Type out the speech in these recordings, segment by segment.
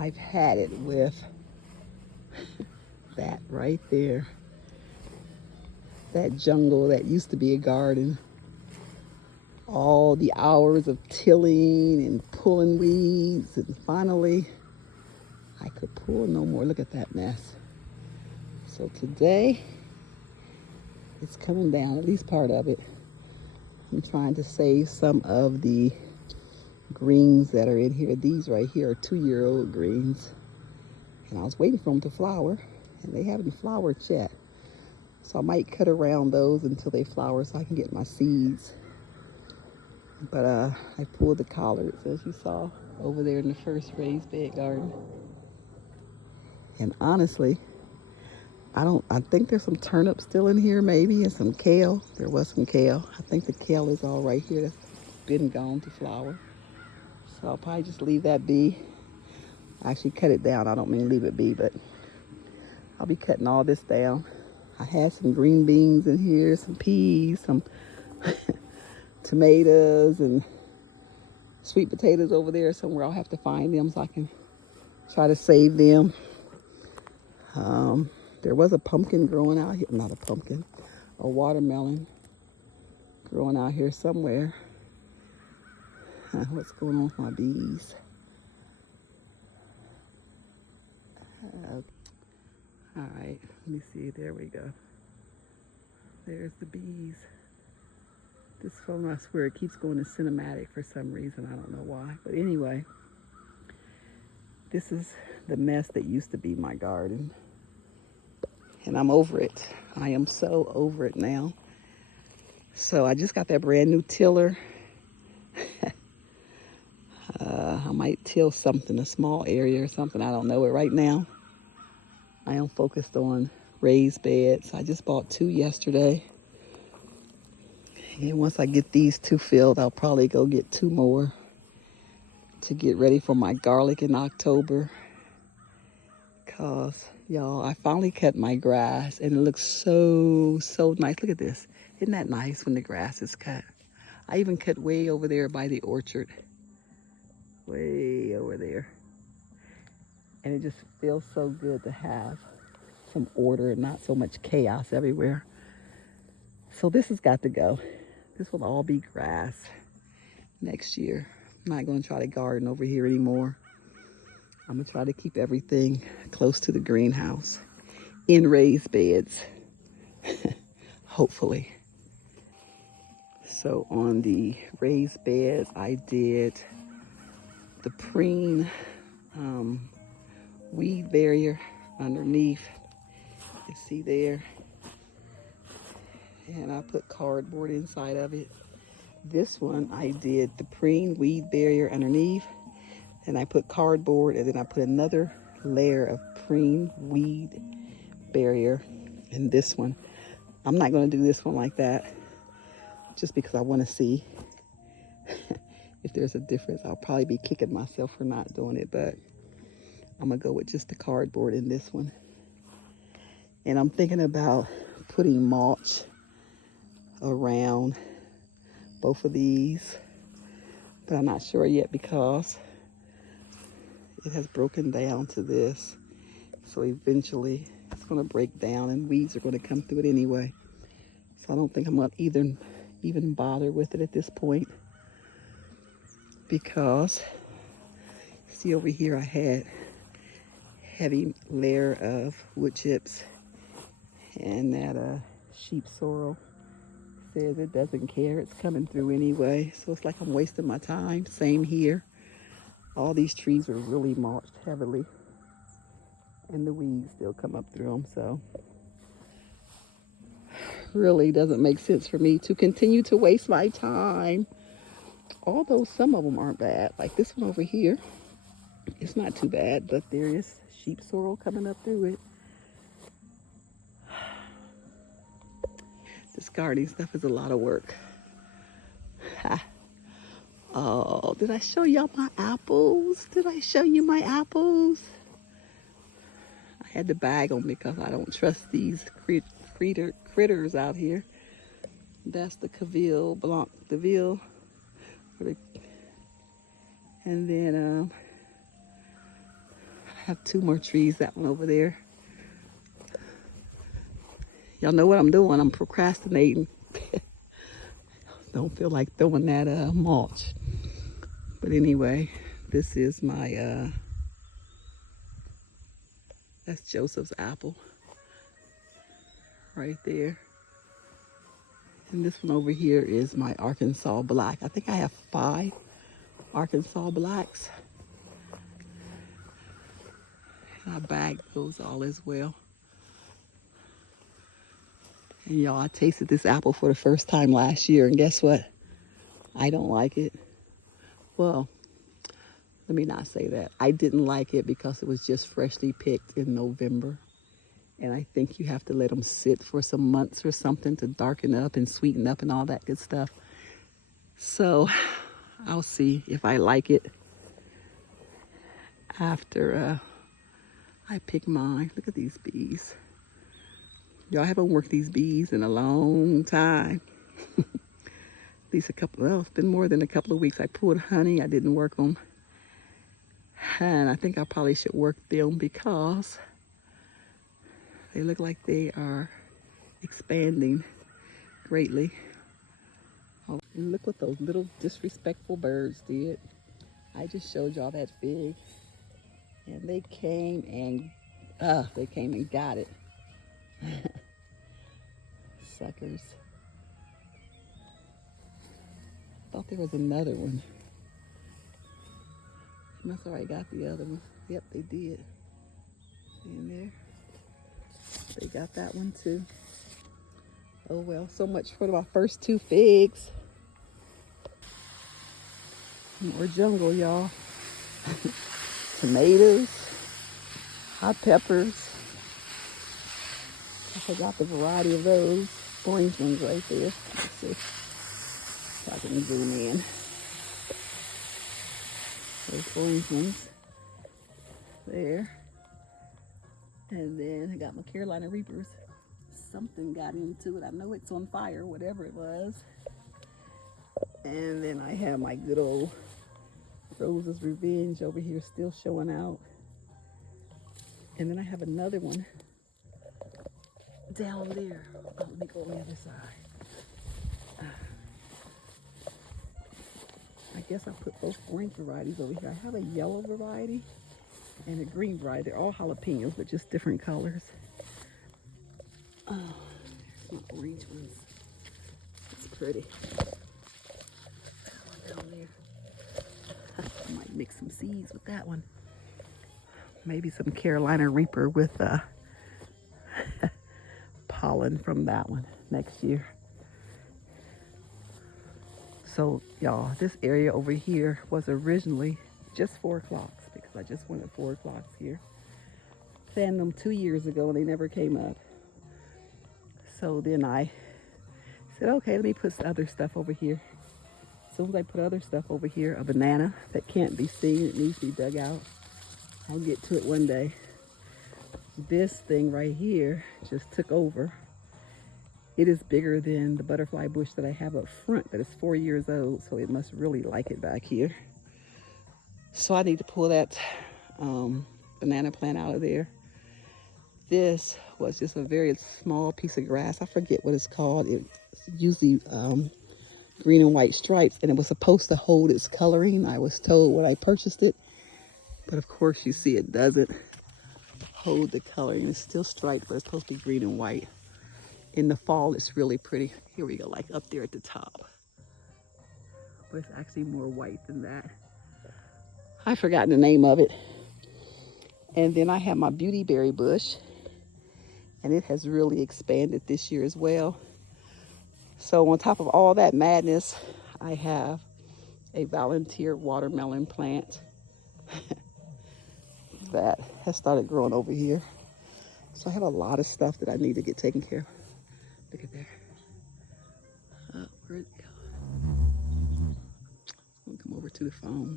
I've had it with that right there. That jungle that used to be a garden. All the hours of tilling and pulling weeds, and finally I could pull no more. Look at that mess. So today it's coming down, at least part of it. I'm trying to save some of the greens that are in here. These right here are 2-year-old greens. And I was waiting for them to flower, and they haven't flowered yet. So I might cut around those until they flower so I can get my seeds. But I pulled the collards, as you saw, over there in the first raised bed garden. And honestly, I think there's some turnips still in here maybe, and some kale. There was some kale. I think the kale is all right here. That's been gone to flower. So I'll probably just leave that be. I actually cut it down. I don't mean leave it be, but I'll be cutting all this down. I had some green beans in here, some peas, some tomatoes, and sweet potatoes over there somewhere. I'll have to find them so I can try to save them. There was a pumpkin growing out here. Not a pumpkin, a watermelon growing out here somewhere. What's going on with my bees? All right, let me see. There we go. There's the bees. This phone, I swear, it keeps going to cinematic for some reason. I don't know why. But anyway, this is the mess that used to be my garden. And I'm over it. I am so over it now. So I just got that brand new tiller. I might till something, a small area or something. I don't know it right now. I am focused on raised beds. I just bought 2 yesterday. And once I get these 2 filled, I'll probably go get 2 more to get ready for my garlic in October. Cause y'all, I finally cut my grass and it looks so nice. Look at this. Isn't that nice when the grass is cut? I even cut way over there by the orchard. Way over there. And it just feels so good to have some order and not so much chaos everywhere. So this has got to go. This will all be grass next year. I'm not going to try to garden over here anymore. I'm going to try to keep everything close to the greenhouse in raised beds, hopefully. So on the raised beds, I did the preen weed barrier underneath. You see there. And I put cardboard inside of it. This one, I did the preen weed barrier underneath. And I put cardboard, and then I put another layer of preen weed barrier in this one. I'm not going to do this one like that just because I want to see if there's a difference. I'll probably be kicking myself for not doing it, but I'm going to go with just the cardboard in this one. And I'm thinking about putting mulch around both of these, but I'm not sure yet because it has broken down to this. So eventually it's going to break down and weeds are going to come through it anyway. So I don't think I'm going to even bother with it at this point, because see over here I had heavy layer of wood chips, and that sheep sorrel says it doesn't care, it's coming through anyway. So it's like I'm wasting my time. Same here. All these trees are really mulched heavily and the weeds still come up through them. So really doesn't make sense for me to continue to waste my time. Although some of them aren't bad. Like this one over here, it's not too bad, but there is sheep sorrel coming up through it. This gardening stuff is a lot of work. Ha. Oh, did I show y'all my apples? Did I show you my apples? I had to bag them because I don't trust these critters out here. That's the Caville Blanc de Ville. And then have two more trees, that one over there. Y'all know what I'm doing. I'm procrastinating. Don't feel like throwing that mulch. But anyway, this is my, that's Joseph's apple right there. And this one over here is my Arkansas black. I think I have 5 Arkansas blacks. And I bagged those all as well. And y'all, I tasted this apple for the first time last year, and guess what? I don't like it. Well, let me not say that. I didn't like it because it was just freshly picked in November. And I think you have to let them sit for some months or something to darken up and sweeten up and all that good stuff. So I'll see if I like it after I pick mine. Look at these bees. Y'all, haven't worked these bees in a long time. At least well, it's been more than a couple of weeks. I pulled honey, I didn't work them. And I think I probably should work them because they look like they are expanding greatly. Oh, and look what those little disrespectful birds did. I just showed y'all that fig. And they came and got it. Suckers. Thought there was another one. Must have already got the other one. Yep, they did. See in there? They got that one too. Oh well, so much for my first 2 figs. More jungle, y'all. Tomatoes, hot peppers. I forgot the variety of those. Orange ones right there. Let's see if I can zoom in. Those orange ones there. And then I got my Carolina Reapers. Something got into it. I know it's on fire, whatever it was. And then I have my good old Rose's Revenge over here still showing out. And then I have another one down there. Oh, let me go on the other side. I guess I put both orange varieties over here. I have a yellow variety and a green variety. They're all jalapenos, but just different colors. Oh, there's some orange ones. It's pretty. That one down there. I might mix some seeds with that one. Maybe some Carolina Reaper with pollen from that one next year. So y'all, this area over here was originally just 4 o'clocks because I just wanted 4 o'clocks here. Planted them 2 years ago and they never came up. So then I said, okay, let me put some other stuff over here. As soon as I put other stuff over here, a banana that can't be seen, it needs to be dug out. I'll get to it one day. This thing right here just took over. It is bigger than the butterfly bush that I have up front, but it's 4 years old, so it must really like it back here. So I need to pull that banana plant out of there. This was just a very small piece of grass. I forget what it's called. It's usually green and white stripes, and it was supposed to hold its coloring, I was told when I purchased it. But of course, you see it doesn't hold the coloring. It's still striped, but it's supposed to be green and white. In the fall, it's really pretty. Here we go, like up there at the top. But it's actually more white than that. I've forgotten the name of it. And then I have my beauty berry bush. And it has really expanded this year as well. So on top of all that madness, I have a volunteer watermelon plant that has started growing over here. So I have a lot of stuff that I need to get taken care of. Look at there. Where'd it go? I'm gonna come over to the phone.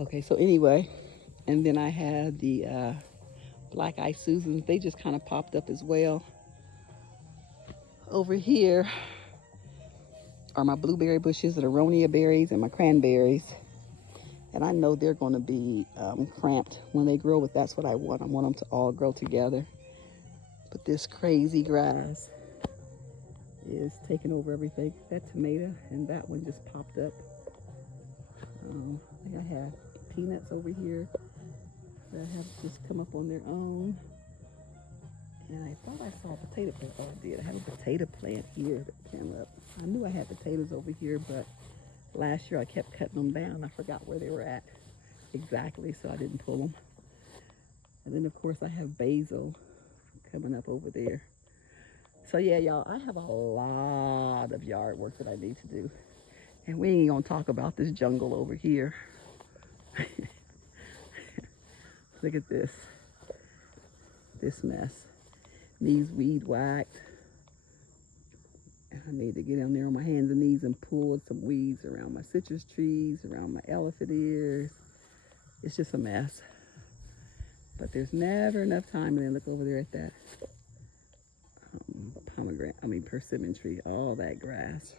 Okay, so anyway, and then I had the Black Eyed Susans, they just kind of popped up as well. Over here are my blueberry bushes, the aronia berries, and my cranberries. And I know they're going to be cramped when they grow, but that's what I want. I want them to all grow together. But this crazy grass is taking over everything. That tomato and that one just popped up. I think I have peanuts over here that have just come up on their own. And I thought I saw a potato plant. Oh, I did. I have a potato plant here that came up. I knew I had potatoes over here, but last year I kept cutting them down. I forgot where they were at exactly, so I didn't pull them. And then, of course, I have basil coming up over there. So, yeah, y'all, I have a lot of yard work that I need to do. And we ain't going to talk about this jungle over here. Look at this mess. Needs weed whacked. And I need to get down there on my hands and knees and pull some weeds around my citrus trees, around my elephant ears. It's just a mess. But there's never enough time. And then look over there at that persimmon tree, all that grass.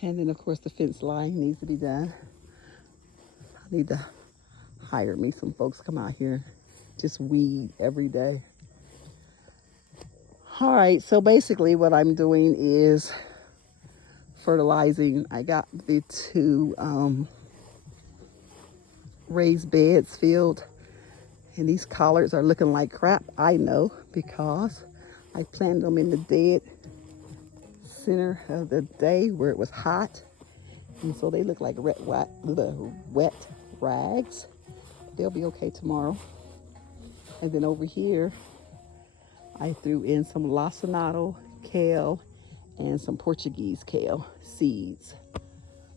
And then, of course, the fence line needs to be done. I need to hire me some folks to come out here, just weed every day. All right, so basically what I'm doing is fertilizing. I got the 2 raised beds filled, and these collards are looking like crap. I know, because I planted them in the dead center of the day where it was hot, and so they look like wet rags. They'll be okay tomorrow. And then over here I threw in some lacinato kale and some Portuguese kale seeds.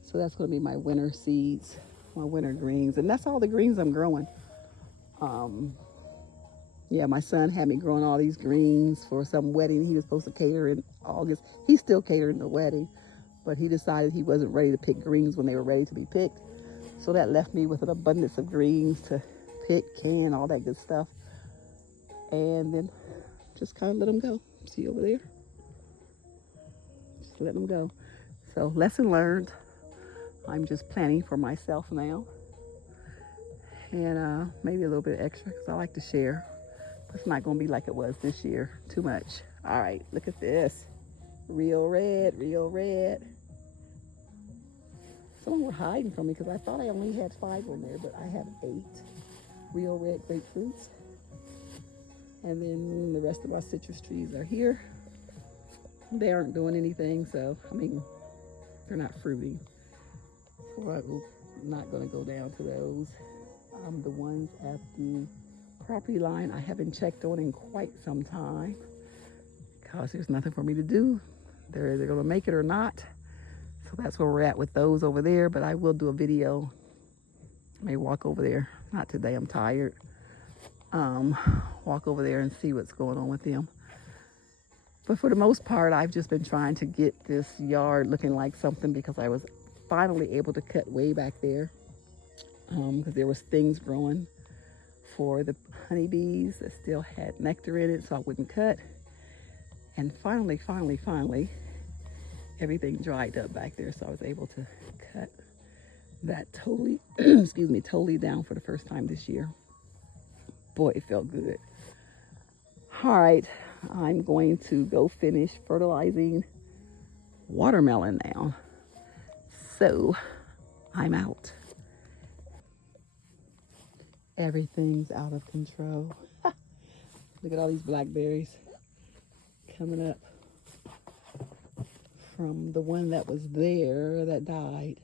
So that's going to be my winter seeds, my winter greens. And that's all the greens I'm growing. Yeah, my son had me growing all these greens for some wedding he was supposed to cater in August. He's still catering the wedding, but he decided he wasn't ready to pick greens when they were ready to be picked. So that left me with an abundance of greens to pick, can, all that good stuff. And then just kind of let them go. See over there? Just let them go. So lesson learned. I'm just planning for myself now. And maybe a little bit extra because I like to share. It's not going to be like it was this year. Too much. All right, look at this. Real red, real red. Some were hiding from me because I thought I only had 5 on there, but I have 8 real red grapefruits. And then the rest of my citrus trees are here. They aren't doing anything, so, they're not fruiting. So I'm not going to go down to those. The ones at the property line I haven't checked on in quite some time because there's nothing for me to do. They're either going to make it or not. So that's where we're at with those over there, but I will do a video. I may walk over there. Not today, I'm tired. Walk over there and see what's going on with them. But for the most part, I've just been trying to get this yard looking like something because I was finally able to cut way back there because there was things growing for the honeybees that still had nectar in it, so I wouldn't cut. And finally, everything dried up back there, so I was able to cut that totally, totally down for the first time this year. Boy, it felt good. All right, I'm going to go finish fertilizing watermelon now. So, I'm out. Everything's out of control. Look at all these blackberries coming up from the one that was there that died.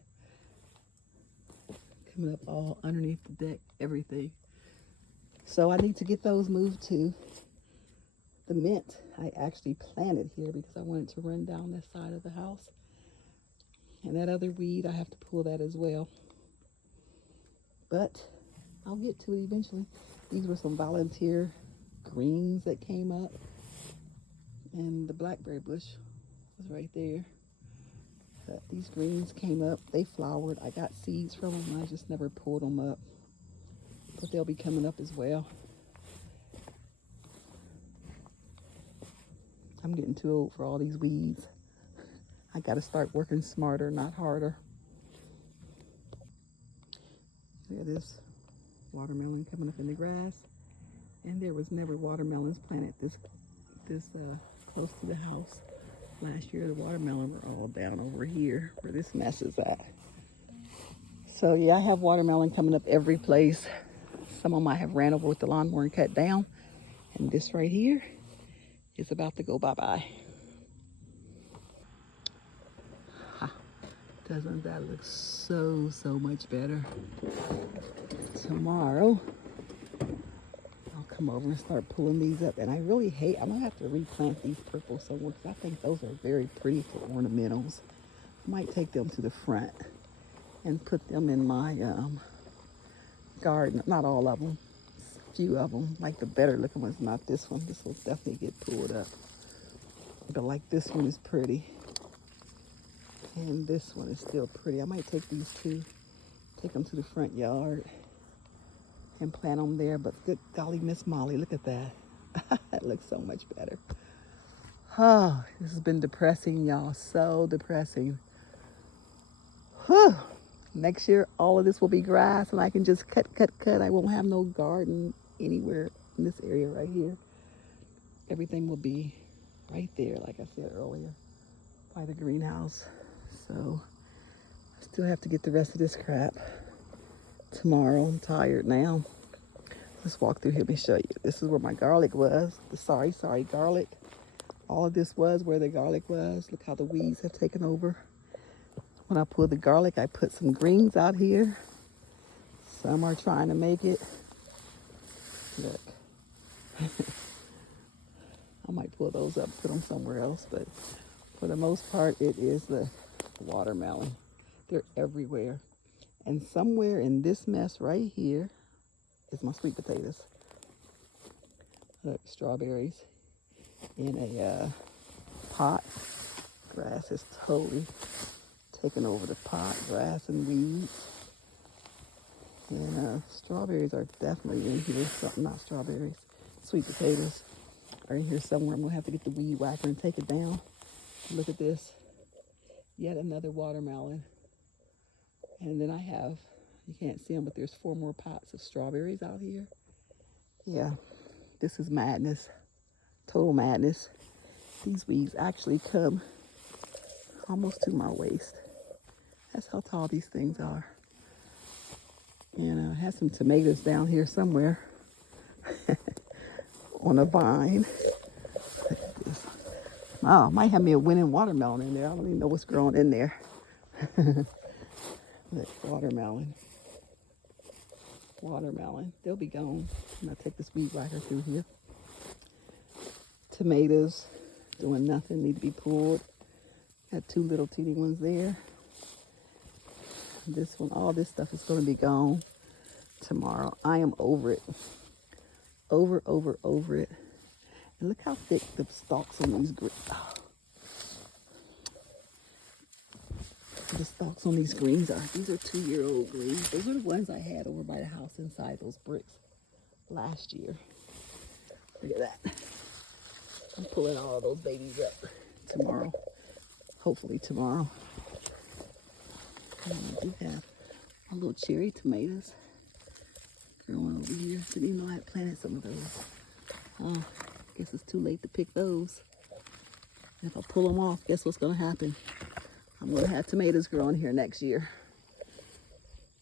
Coming up all underneath the deck, everything. So I need to get those moved to the mint. I actually planted here because I wanted to run down this side of the house. And that other weed, I have to pull that as well. But I'll get to it eventually. These were some volunteer greens that came up. And the blackberry bush was right there. But these greens came up. They flowered. I got seeds from them. I just never pulled them up. But they'll be coming up as well. I'm getting too old for all these weeds. I got to start working smarter, not harder. Look at this watermelon coming up in the grass. And there was never watermelons planted this close to the house. Last year, the watermelon were all down over here where this mess is at. So yeah, I have watermelon coming up every place. Some of them I have ran over with the lawnmower and cut down. And this right here is about to go bye-bye. Doesn't that look so much better? Tomorrow, I'll come over and start pulling these up. And I really hate, I'm gonna have to replant these purple somewhere because I think those are very pretty for ornamentals. I might take them to the front and put them in my garden. Not all of them, a few of them, like the better looking ones, not this one. This will definitely get pulled up. But like this one is pretty. And this one is still pretty. I might take these two, take them to the front yard and plant them there. But good golly, Miss Molly, look at that. That looks so much better. Oh, this has been depressing, y'all. So depressing. Whew. Next year, all of this will be grass and I can just cut. I won't have no garden anywhere in this area right here. Everything will be right there, like I said earlier, by the greenhouse. So I still have to get the rest of this crap tomorrow. I'm tired now. Let's walk through here. Let me show you. This is where my garlic was. The sorry garlic. All of this was where the garlic was. Look how the weeds have taken over. When I pulled the garlic, I put some greens out here. Some are trying to make it. Look. I might pull those up, put them somewhere else, but for the most part, it is the watermelon. They're everywhere. And somewhere in this mess right here is my sweet potatoes. Look, strawberries in a pot. Grass is totally taking over the pot, grass and weeds. And strawberries are definitely in here. Not strawberries, sweet potatoes are in here somewhere. I'm gonna have to get the weed whacker and take it down. Look at this. Yet another watermelon. And then I have, you can't see them, but there's 4 more pots of strawberries out here. Yeah, this is madness. Total madness. These weeds actually come almost to my waist. That's how tall these things are. And I have some tomatoes down here somewhere on a vine. Oh, might have me a winning watermelon in there. I don't even know what's growing in there. Look, watermelon. Watermelon. They'll be gone. And I'll take this weed whacker through here. Tomatoes, doing nothing, need to be pulled. Got 2 little teeny ones there. This one, all this stuff is going to be gone tomorrow. I am over it. Over it. And look how thick the stalks on these greens. Oh. The stalks on these greens are. These are 2-year-old greens. Those are the ones I had over by the house inside those bricks last year. Look at that. I'm pulling all of those babies up tomorrow. Hopefully tomorrow. And I do have my little cherry tomatoes growing over here. Didn't even know I had planted some of those. Guess it's too late to pick those. If I pull them off, guess what's going to happen? I'm going to have tomatoes growing here next year.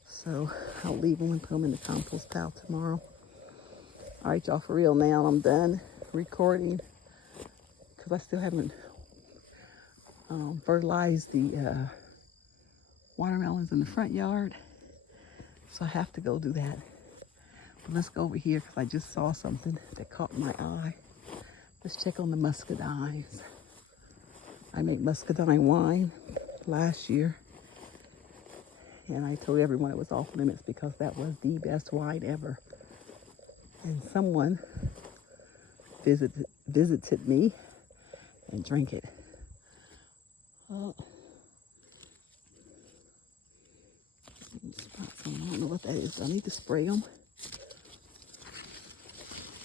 So I'll leave them and put them in the compost pile tomorrow. All right, y'all, for real now, I'm done recording because I still haven't fertilized the watermelons in the front yard. So I have to go do that. But let's go over here because I just saw something that caught my eye. Let's check on the muscadines. I made muscadine wine last year. And I told everyone it was off limits because that was the best wine ever. And someone visited me and drank it. Spots on them. I don't know what that is. I need to spray them.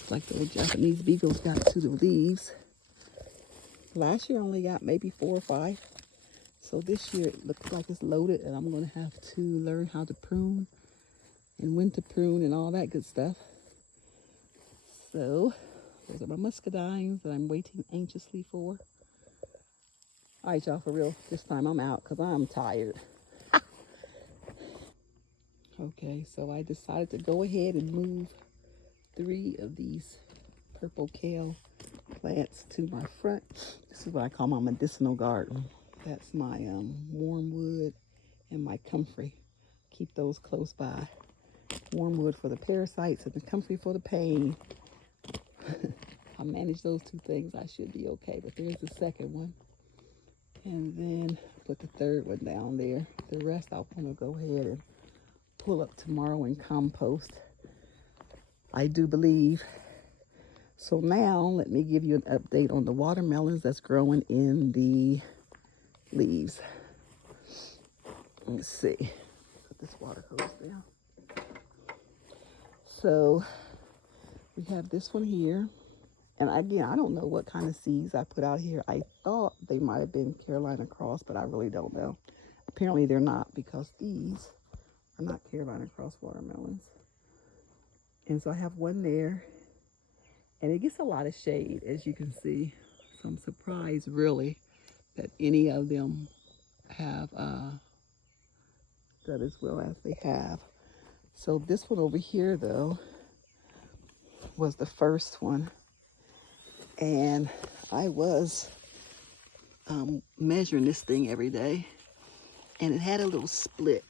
It's like the Japanese beagles got to the leaves. Last year I only got maybe 4 or 5. So this year it looks like it's loaded, and I'm going to have to learn how to prune and when to prune and all that good stuff. So those are my muscadines that I'm waiting anxiously for. All right, y'all, for real, this time I'm out because I'm tired. Okay, so I decided to go ahead and move 3 of these purple kale plants to my front. This is what I call my medicinal garden. That's my wormwood and my comfrey. Keep those close by. Wormwood for the parasites and the comfrey for the pain. I manage those 2 things, I should be okay. But there's the second one. And then put the third one down there. The rest I want to go ahead and pull up tomorrow and compost, I do believe. So now let me give you an update on the watermelons that's growing in the leaves. Let's see. Put this water hose down. So we have this one here. And again, I don't know what kind of seeds I put out here. I thought they might have been Carolina Cross, but I really don't know. Apparently they're not, because these are not Carolina Cross watermelons. And so I have one there. And it gets a lot of shade, as you can see. So I'm surprised, really, that any of them have done as well as they have. So this one over here, though, was the first one. And I was measuring this thing every day. And it had a little split.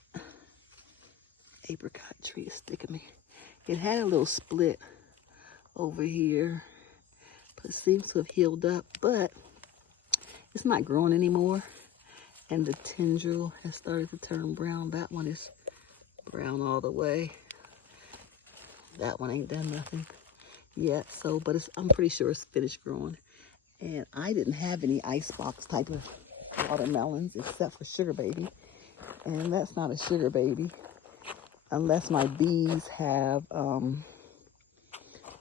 Apricot tree is sticking me. It had a little split over here, but it seems to have healed up, but it's not growing anymore, and the tendril has started to turn brown. That one is brown all the way. That one ain't done nothing yet, so but I'm pretty sure it's finished growing. And I didn't have any icebox type of watermelons except for Sugar Baby, and that's not a Sugar Baby unless my bees have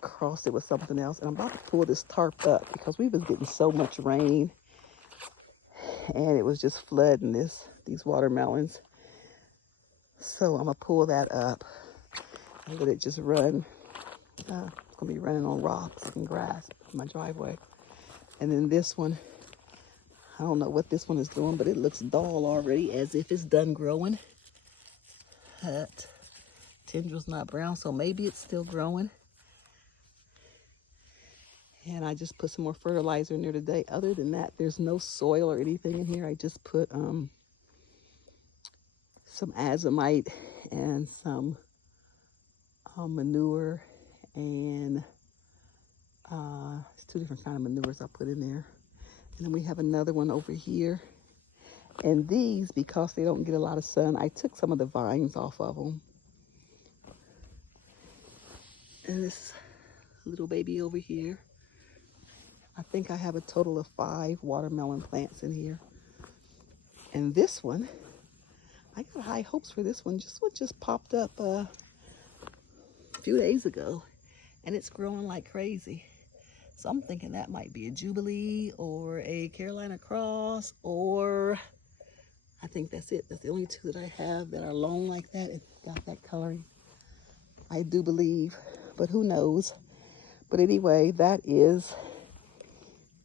crossed it with something else. And I'm about to pull this tarp up because we was getting so much rain and it was just flooding these watermelons. So I'm gonna pull that up and let it just run. It's gonna be running on rocks and grass in my driveway. And then this one, I don't know what this one is doing, but it looks dull already, as if it's done growing. That tendril's not brown, so maybe it's still growing. And I just put some more fertilizer in there today. Other than that, there's no soil or anything in here. I just put some azomite and some manure, and it's 2 different kind of manures I put in there. And then we have another one over here. And these, because they don't get a lot of sun, I took some of the vines off of them. And this little baby over here. I think I have a total of 5 watermelon plants in here. And this one, I got high hopes for this one. This one just popped up a few days ago, and it's growing like crazy. So I'm thinking that might be a Jubilee or a Carolina Cross, or I think that's it. That's the only 2 that I have that are long like that and got that coloring, I do believe, but who knows. But anyway, that is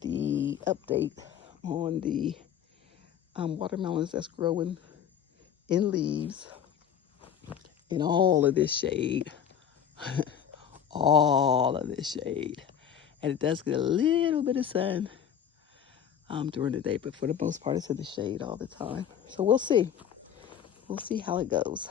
the update on the watermelons that's growing in leaves in all of this shade. All of this shade. And it does get a little bit of sun during the day, but for the most part it's in the shade all the time. So we'll see. We'll see how it goes.